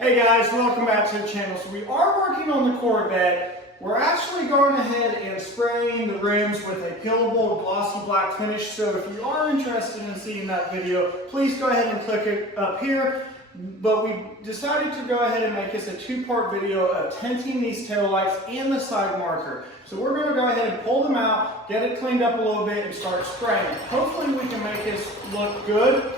Hey guys, welcome back to the channel. So we are working on the Corvette. We're actually going ahead and spraying the rims with a peelable glossy black finish. So if you are interested in seeing that video, please go ahead and click it up here. But we decided to go ahead and make this a two-part video of tinting these taillights and the side marker. So we're going to go ahead and pull them out, get it cleaned up a little bit, and start spraying. Hopefully we can make this look good.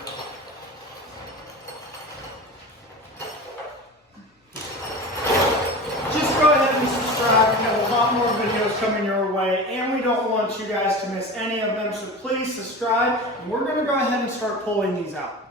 We have a lot more videos coming your way, and we don't want you guys to miss any of them, so please subscribe, and we're going to go ahead and start pulling these out.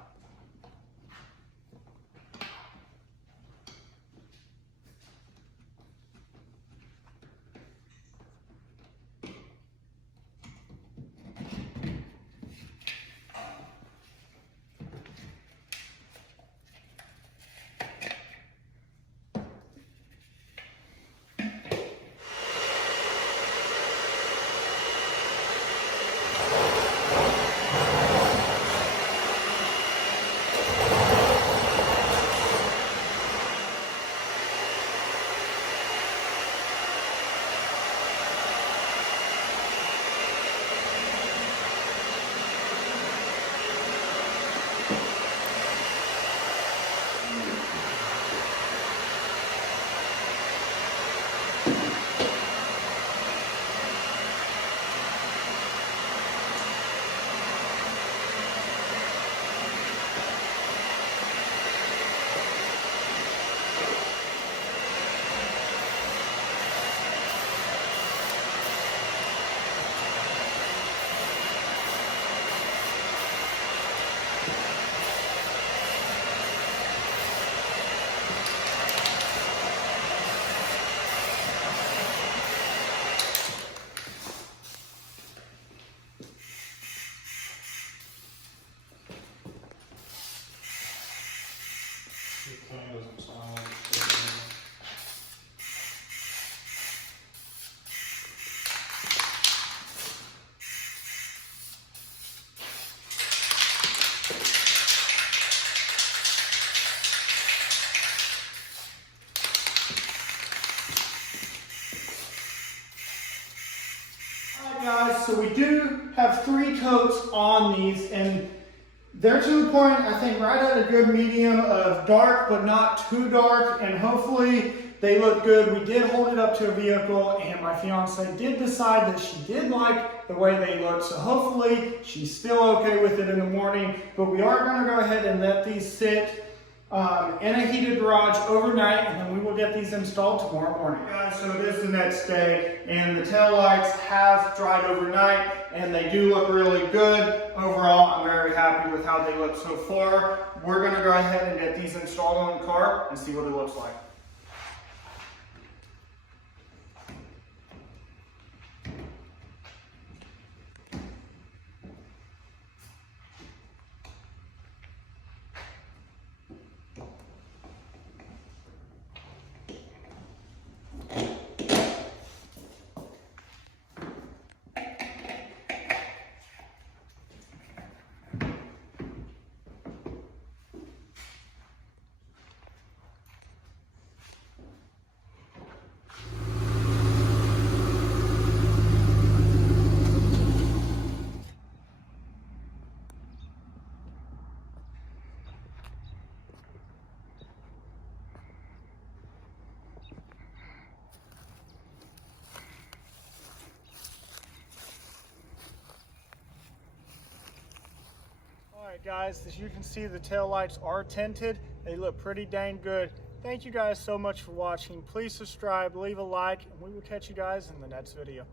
Guys, so we do have 3 coats on these, and they're to the point, I think, right at a good medium of dark, but not too dark, and hopefully they look good. We did hold it up to a vehicle, and my fiance did decide that she did like the way they look, so hopefully she's still okay with it in the morning, but we are going to go ahead and let these sit in a heated garage overnight, and then we will get these installed tomorrow morning. Guys, so it is the next day, and the tail lights have dried overnight, and they do look really good. Overall, I'm very happy with how they look so far. We're going to go ahead and get these installed on the car and see what it looks like. Alright guys, as you can see, the tail lights are tinted. They look pretty dang good. Thank you guys so much for watching. Please subscribe, leave a like, and we will catch you guys in the next video.